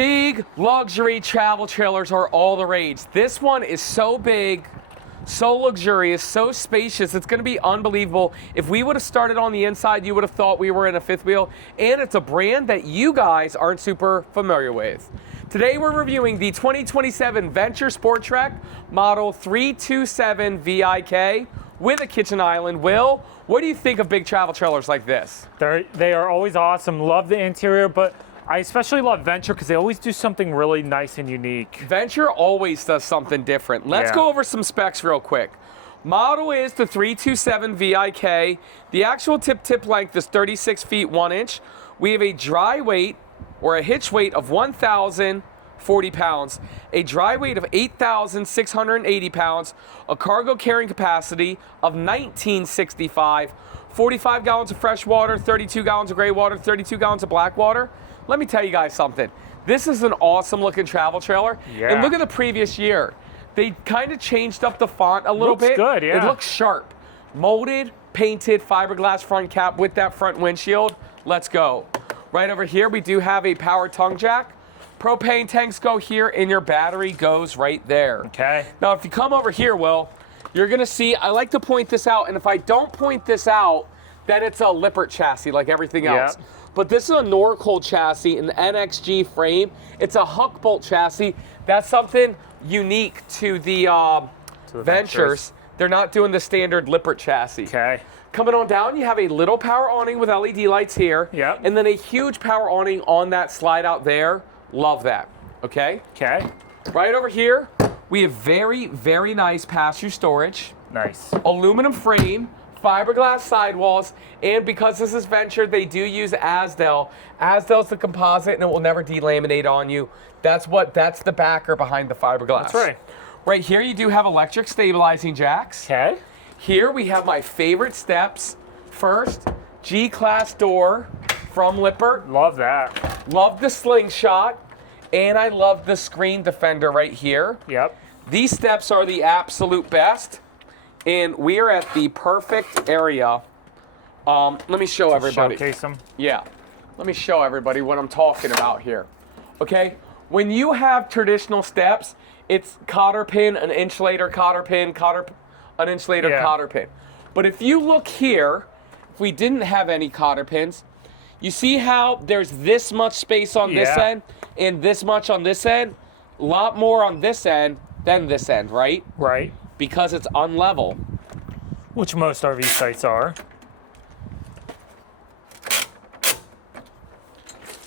Big luxury travel trailers are all the rage. This one is so big, so luxurious, so spacious. It's going to be unbelievable. If we would have started on the inside, you would have thought we were in a fifth wheel. And it's a brand that you guys aren't super familiar with. Today we're reviewing the 2027 Venture SportTrek model 327VIK with a kitchen island. Will, what do you think of big travel trailers like this? They are always awesome. Love the interior, but I especially love Venture because they always do something really nice and unique. Venture always does something different. Let's go over some specs real quick. Model is the 327VIK. The actual tip length is 36 feet 1 inch. We have a dry weight or a hitch weight of 1,040 pounds, a dry weight of 8,680 pounds, a cargo carrying capacity of 1,965, 45 gallons of fresh water, 32 gallons of gray water, 32 gallons of black water. Let me tell you guys something. This is an awesome looking travel trailer. Yeah. And look at the previous year. They kind of changed up the font a little bit. Looks good, yeah. It looks sharp. Molded, painted, fiberglass front cap with that front windshield. Let's go. Right over here, we do have a power tongue jack. Propane tanks go here, and your battery goes right there. Okay. Now, if you come over here, Will, you're gonna see, I like to point this out, and if I don't point this out, then it's a Lippert chassis like everything else. Yep. But this is a Norcold chassis, an NXG frame. It's a huck bolt chassis. That's something unique to the Ventures. They're not doing the standard Lippert chassis. Okay. Coming on down, you have a little power awning with LED lights here. Yep. And then a huge power awning on that slide out there. Love that. Okay? Okay. Right over here, we have very, very nice pass-through storage. Nice. Aluminum frame, fiberglass sidewalls, and because this is Venture, they do use Azdel. Azdel is the composite, and it will never delaminate on you. That's the backer behind the fiberglass. That's right. Right here, you do have electric stabilizing jacks. Okay. Here we have my favorite steps. First, G-Class door from Lippert. Love that. Love the slingshot, and I love the screen defender right here. Yep. These steps are the absolute best, and we are at the perfect area. Let me show everybody. Showcase them. Yeah, let me show everybody what I'm talking about here. Okay, when you have traditional steps, it's cotter pin, an inch later cotter pin, an inch later cotter pin. But if you look here, if we didn't have any cotter pins, you see how there's this much space on this end and this much on this end? A lot more on this end than this end, right? Right. Because it's unlevel. Which most RV sites are.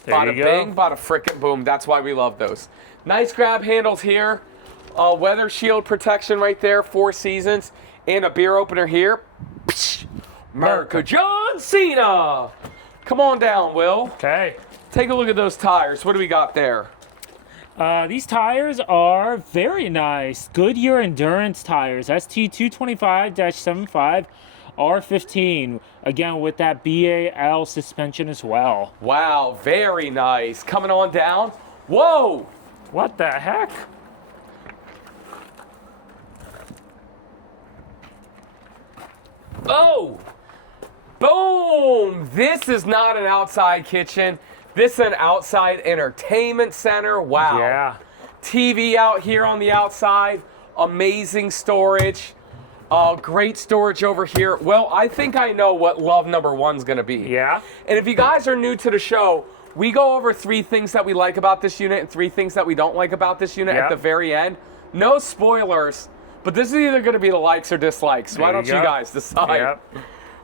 There Bada you go. bing, bada frickin' boom. That's why we love those. Nice grab handles here. Weather shield protection right there, 4 seasons. And a beer opener here. America John Cena. Come on down, Will. Okay. Take a look at those tires. What do we got there? These tires are very nice. Goodyear Endurance tires. ST225-75 R15. Again, with that BAL suspension as well. Wow, very nice. Coming on down. Whoa! What the heck? Oh! Boom! This is not an outside kitchen. This is an outside entertainment center. Wow. Yeah. TV out here on the outside. Amazing storage. Great storage over here. Well, I think I know what love number one's gonna be. Yeah. And if you guys are new to the show, we go over 3 things that we like about this unit and 3 things that we don't like about this unit at the very end. No spoilers, but this is either gonna be the likes or dislikes. Why don't you guys decide? Yep.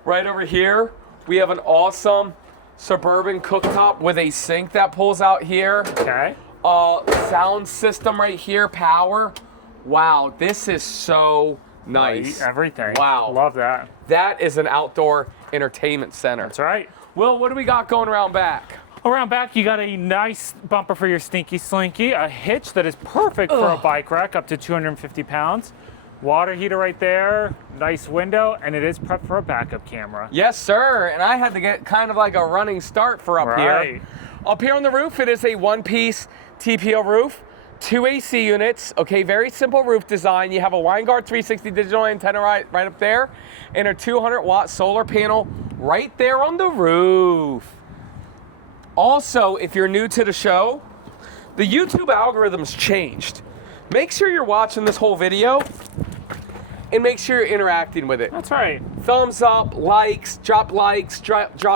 Right over here, we have an awesome Suburban cooktop with a sink that pulls out here. Okay. Sound system right here, power. Wow, this is so nice. Everything. Wow. Love that. That is an outdoor entertainment center. That's right. Will, what do we got going around back? Around back, you got a nice bumper for your Stinky Slinky, a hitch that is perfect for a bike rack up to 250 pounds. Water heater right there, nice window, and it is prepped for a backup camera. Yes, sir. And I had to get kind of like a running start for up here. Up here on the roof, it is a 1-piece TPO roof, 2 AC units. Okay, very simple roof design. You have a Winegard 360 digital antenna right up there, and a 200-watt solar panel right there on the roof. Also, if you're new to the show, the YouTube algorithm's changed. Make sure you're watching this whole video and make sure you're interacting with it. That's right. Thumbs up, likes, drop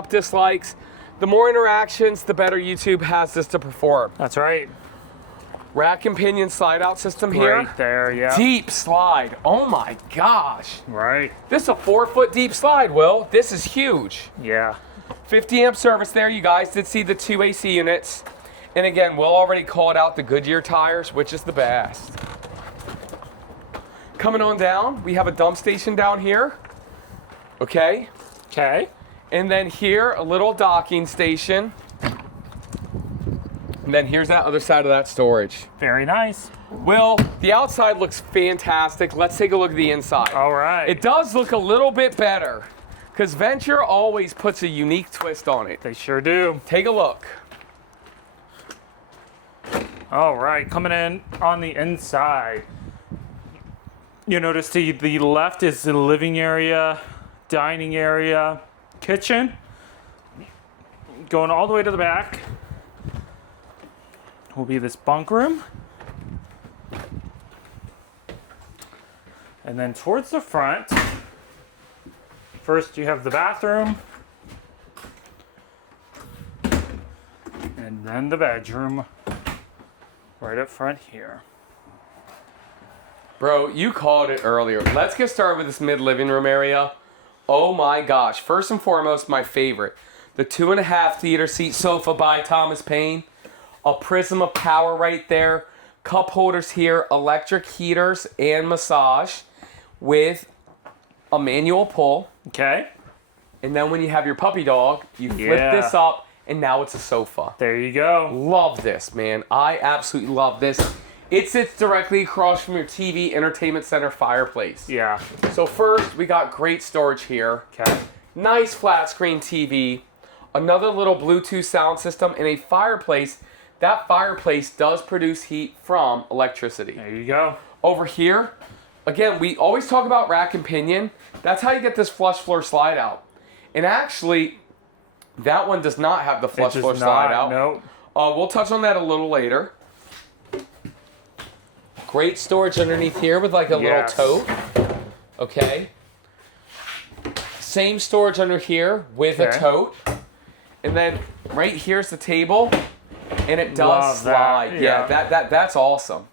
dislikes. The more interactions, the better YouTube has this to perform. That's right. Rack and pinion slide out system here. Right there, yeah. Deep slide. Oh my gosh. Right. This is a 4-foot deep slide, Will. This is huge. Yeah. 50 amp service there. You guys did see the 2 AC units. And again, Will already called out the Goodyear tires, which is the best. Coming on down, we have a dump station down here. Okay. Okay. And then here, a little docking station. And then here's that other side of that storage. Very nice. Will, the outside looks fantastic. Let's take a look at the inside. All right. It does look a little bit better because Venture always puts a unique twist on it. They sure do. Take a look. All right, coming in on the inside. You notice to the left is the living area, dining area, kitchen. Going all the way to the back will be this bunk room. And then towards the front, first you have the bathroom, and then the bedroom right up front here. Bro, you called it earlier. Let's get started with this mid living room area. Oh my gosh. First and foremost, my favorite. The 2.5 theater seat sofa by Thomas Paine. A prism of power right there. Cup holders here. Electric heaters and massage with a manual pull. Okay. And then when you have your puppy dog, you flip this up and now it's a sofa. There you go. Love this, man. I absolutely love this. It sits directly across from your TV entertainment center fireplace. Yeah. So first, we got great storage here. Okay. Nice flat screen TV. Another little Bluetooth sound system and a fireplace. That fireplace does produce heat from electricity. There you go. Over here, again, we always talk about rack and pinion. That's how you get this flush floor slide out. And actually, that one does not have the flush floor slide out. No. We'll touch on that a little later. Great storage underneath here with like a little tote. Okay. Same storage under here with a tote. And then right here's the table. And it does slide. Yeah, that's awesome.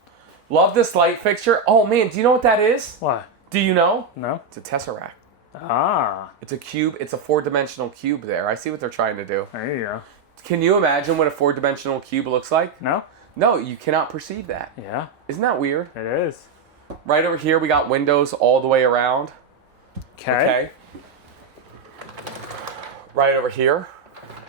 Love this light fixture. Oh man, do you know what that is? What? Do you know? No. It's a tesseract. Ah. It's a cube. It's a 4-dimensional cube there. I see what they're trying to do. There you go. Can you imagine what a 4-dimensional cube looks like? No? No, you cannot perceive that. Yeah. Isn't that weird? It is. Right over here, we got windows all the way around. Okay. Right over here,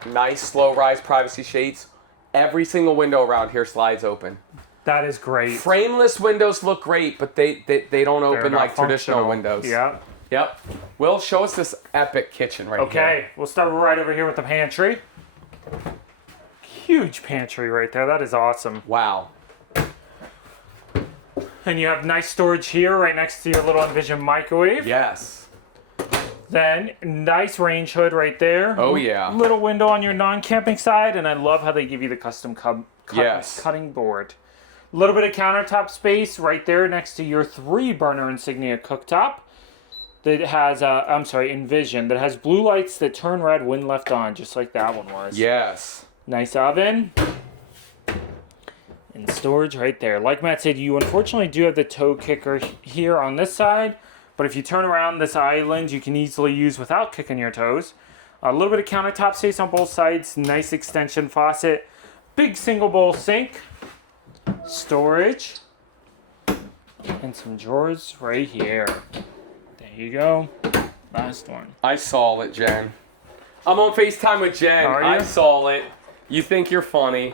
nice slow rise privacy shades. Every single window around here slides open. That is great. Frameless windows look great, but they don't open like traditional functional. windows. Yeah. Yep. Will, show us this epic kitchen right here. Okay, we'll start right over here with the pantry. Huge pantry right there. That is awesome. Wow. And you have nice storage here right next to your little Envision microwave. Yes. Then nice range hood right there. Oh yeah. Little window on your non-camping side, and I love how they give you the custom cutting board. A little bit of countertop space right there next to your 3-burner Insignia cooktop. That has, Envision, that has blue lights that turn red when left on, just like that one was. Yes. Nice oven. And storage right there. Like Matt said, you unfortunately do have the toe kicker here on this side, but if you turn around this island, you can easily use without kicking your toes. A little bit of countertop space on both sides. Nice extension faucet. Big single bowl sink. Storage. And some drawers right here. There you go. Last one. I saw it, Jen. I'm on FaceTime with Jen. Are you? I saw it. You think you're funny.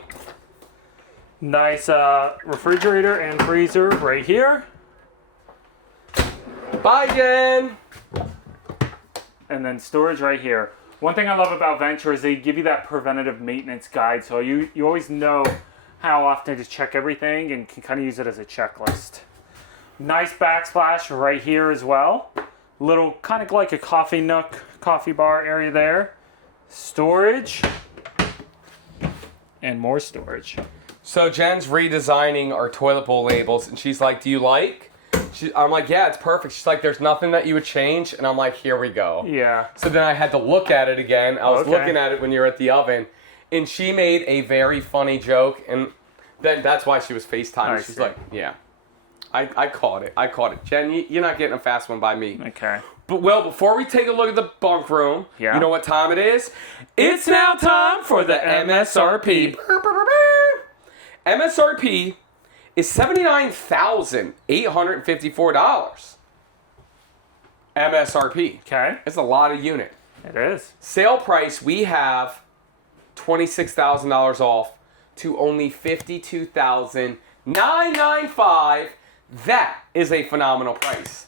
Nice refrigerator and freezer right here. Bye, Jen. And then storage right here. One thing I love about Venture is they give you that preventative maintenance guide, so you always know how often to check everything and can kind of use it as a checklist. Nice backsplash right here as well. Little kind of like a coffee nook, coffee bar area there. Storage. And more storage. So Jen's redesigning our toilet bowl labels, and she's like, do you like? I'm like, yeah, it's perfect. She's like, there's nothing that you would change. And I'm like, here we go. Yeah. So then I had to look at it again. I was looking at it when you were at the oven. And she made a very funny joke. And that's why she was FaceTiming. She's like, yeah. I caught it. Jen, you're not getting a fast one by me. Okay. But, well, before we take a look at the bunk room, you know what time it is? It's now time for the MSRP. MSRP is $79,854. MSRP. Okay. It's a lot of unit. It is. Sale price, we have $26,000 off to only $52,995. That is a phenomenal price.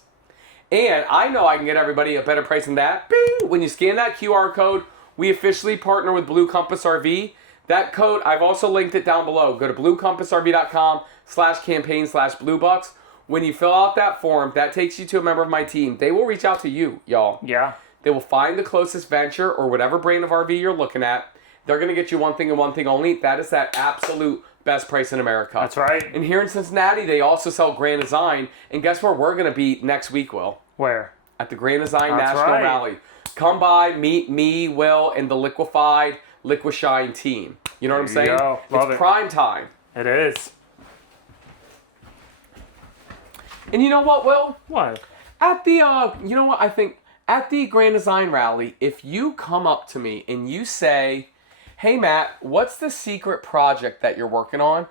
And I know I can get everybody a better price than that. Bing! When you scan that QR code, we officially partner with Blue Compass RV. That code, I've also linked it down below. Go to bluecompassrv.com/campaign/bluebucks. When you fill out that form, that takes you to a member of my team. They will reach out to you, y'all. Yeah. They will find the closest Venture or whatever brand of RV you're looking at. They're going to get you one thing and one thing only. That is that absolute best price in America. That's right. And here in Cincinnati, they also sell Grand Design. And guess where we're going to be next week, Will? Where? At the Grand Design That's National right. Rally. Come by, meet me, Will, and the Liquefied Liquishine team. You know what I'm saying? Go. Love it's it. prime time. It is. And you know what, Will? What? At the, you know what, I think at the Grand Design Rally, if you come up to me and you say, hey, Matt, what's the secret project that you're working on?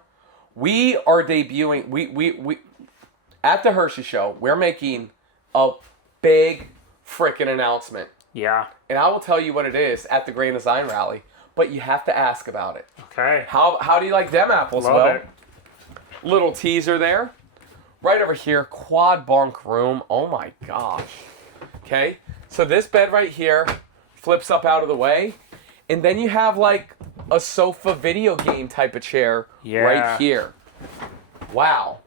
We are debuting, we at the Hershey Show, we're making a big freaking announcement. Yeah. And I will tell you what it is at the Grand Design Rally, but you have to ask about it. Okay. How do you like them apples, Will? Love it. Little teaser there. Right over here, quad bunk room. Oh my gosh. Okay, so this bed right here flips up out of the way. And then you have like a sofa video game type of chair right here. Wow.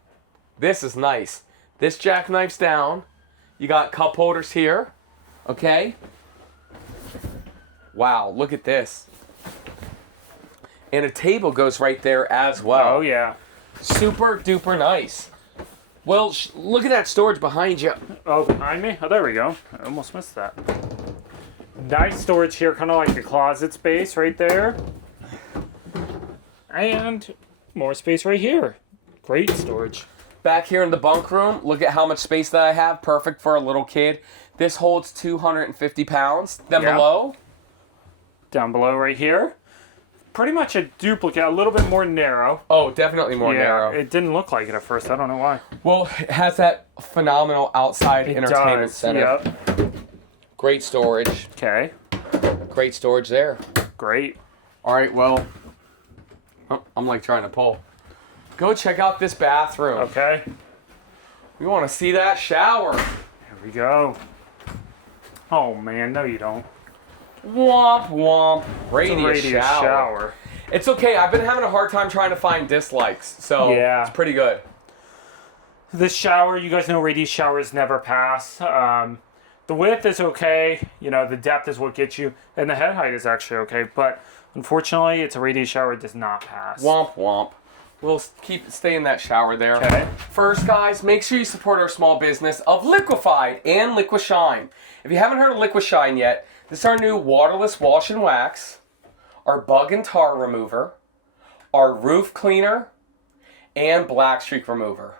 This is nice. This jackknife's down. You got cup holders here. Okay. Wow, look at this. And a table goes right there as well. Oh, yeah. Super duper nice. Well, look at that storage behind you. Oh, behind me? Oh, there we go. I almost missed that. Nice storage here, kind of like a closet space right there. And more space right here. Great storage. Back here in the bunk room, look at how much space that I have. Perfect for a little kid. This holds 250 pounds. Then below? Down below right here. Pretty much a duplicate, a little bit more narrow. Oh, definitely more narrow. It didn't look like it at first. I don't know why. Well, it has that phenomenal outside entertainment center. Yep. Great storage. Okay. Great storage there. Great. All right, well, I'm like trying to pull. Go check out this bathroom. Okay. We want to see that shower. Here we go. Oh, man. No, you don't. Womp womp. Radius Radius shower. It's okay. I've been having a hard time trying to find dislikes, so it's pretty good. This shower, you guys know radius showers never pass. The width is okay. You know, the depth is what gets you. And the head height is actually okay. But unfortunately, it's a radius shower. It does not pass. Womp womp. We'll stay in that shower there. Okay. First, guys, make sure you support our small business of Liquefied and Liquishine. If you haven't heard of Liquishine yet, this is our new waterless wash and wax, our bug and tar remover, our roof cleaner, and black streak remover.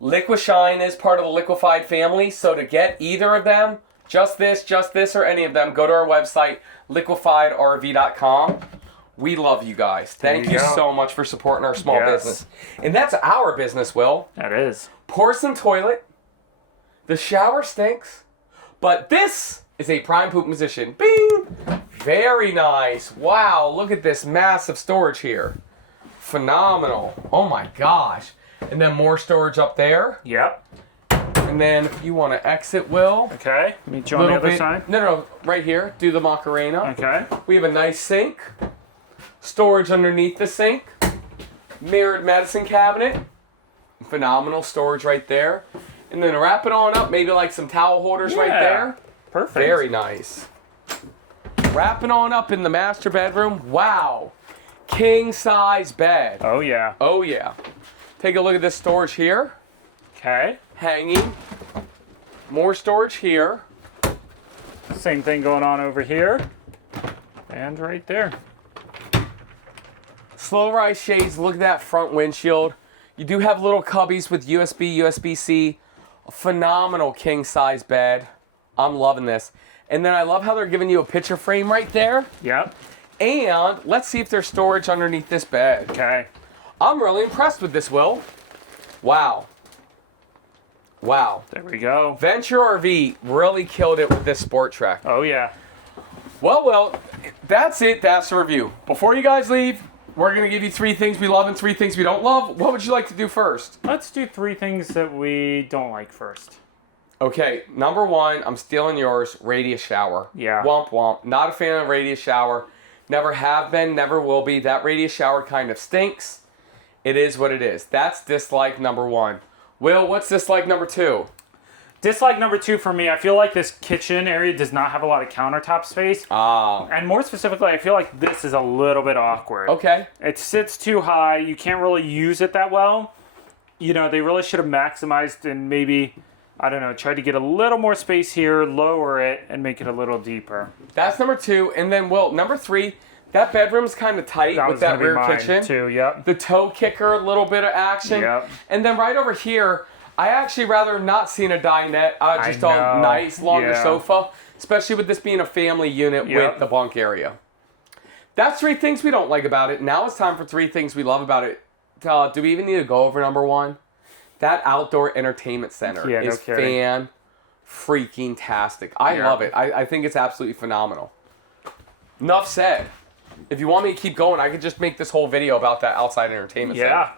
Liquishine is part of the Liquefied family, so to get either of them, just this, or any of them, go to our website, liquefiedrv.com. We love you guys. Thank you so much for supporting our small business. And that's our business, Will. That is. Porcelain toilet. The shower stinks. But this is a prime poop position. Bing! Very nice. Wow, look at this massive storage here. Phenomenal. Oh my gosh. And then more storage up there. Yep. And then if you want to exit, Will. Okay. Meet you on the other side. No, right here. Do the Macarena. Okay. We have a nice sink. Storage underneath the sink. Mirrored medicine cabinet. Phenomenal storage right there. And then wrap it on up. Maybe like some towel holders right there. Perfect. Very nice. Wrapping on up in the master bedroom. Wow. king size bed. Oh, yeah. Oh yeah. Take a look at this storage here. Okay. Hanging. More storage here. Same thing going on over here. And right there. Slow rise shades. Look at that front windshield. You do have little cubbies with USB, USB-C. A phenomenal king size bed. I'm loving this. And then I love how they're giving you a picture frame right there. Yep. And let's see if there's storage underneath this bed. Okay. I'm really impressed with this, Will. Wow. Wow. There we go. Venture RV really killed it with this SportTrek. Oh, yeah. Well, that's it. That's the review. Before you guys leave, we're going to give you 3 things we love and 3 things we don't love. What would you like to do first? Let's do 3 things that we don't like first. Okay, number 1, I'm stealing yours, radius shower. Yeah. Womp womp. Not a fan of radius shower. Never have been, never will be. That radius shower kind of stinks. It is what it is. That's dislike number 1. Will, what's dislike number 2? Dislike number 2 for me, I feel like this kitchen area does not have a lot of countertop space. Ah. And more specifically, I feel like this is a little bit awkward. Okay. It sits too high. You can't really use it that well. You know, they really should have maximized and maybe, I don't know, tried to get a little more space here, lower it, and make it a little deeper. That's number 2. And then, Will, number 3, that bedroom's kind of tight with that rear kitchen. Too, yep. The toe kicker, a little bit of action. Yep. And then right over here, I actually rather have not seen a dinette. Just I a know. nice longer Yeah. sofa, especially with this being a family unit Yep. with the bunk area. That's 3 things we don't like about it. Now it's time for 3 things we love about it. Do we even need to go over number 1? That outdoor entertainment center Yeah, no is kidding. fan-freaking-tastic. I Yeah. love it. I think it's absolutely phenomenal. Enough said. If you want me to keep going, I could just make this whole video about that outside entertainment center. Yeah.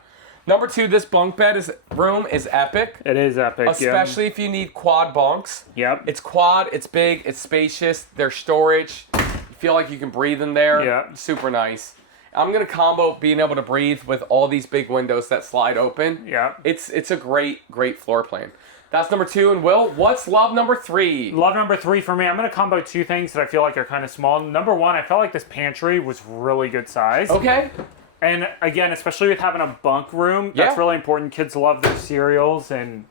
Number 2, this bunk bed room is epic. It is epic. Especially if you need quad bunks. Yep. It's quad, it's big, it's spacious, there's storage. You feel like you can breathe in there. Yeah. Super nice. I'm going to combo being able to breathe with all these big windows that slide open. Yeah. It's a great floor plan. That's number 2. And Will, what's love number 3? Love number 3 for me, I'm going to combo 2 things that I feel like are kind of small. Number 1, I felt like this pantry was really good size. Okay. And again, especially with having a bunk room, that's Yeah. really important. Kids love their cereals and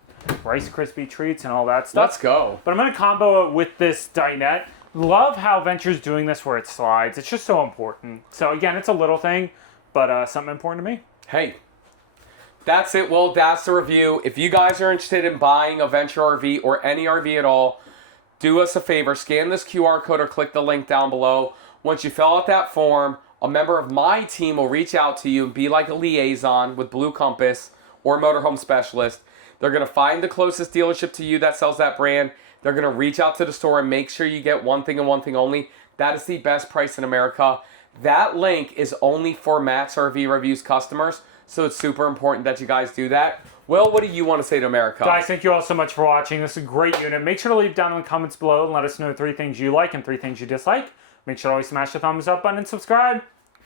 Rice Krispie treats and all that stuff. Let's go. But I'm going to combo it with this dinette. Love how Venture's doing this where it slides. It's just so important. So again, it's a little thing, but something important to me. Hey, that's it. Well, that's the review. If you guys are interested in buying a Venture RV or any RV at all, do us a favor. Scan this QR code or click the link down below. Once you fill out that form, a member of my team will reach out to you and be like a liaison with Blue Compass or Motorhome Specialist. They're going to find the closest dealership to you that sells that brand. They're going to reach out to the store and make sure you get one thing and one thing only. That is the best price in America. That link is only for Matt's RV Reviews customers, so it's super important that you guys do that. Will, what do you want to say to America? Guys, thank you all so much for watching. This is a great unit. Make sure to leave down in the comments below and let us know 3 things you like and 3 things you dislike. Make sure to always smash the thumbs up button and subscribe.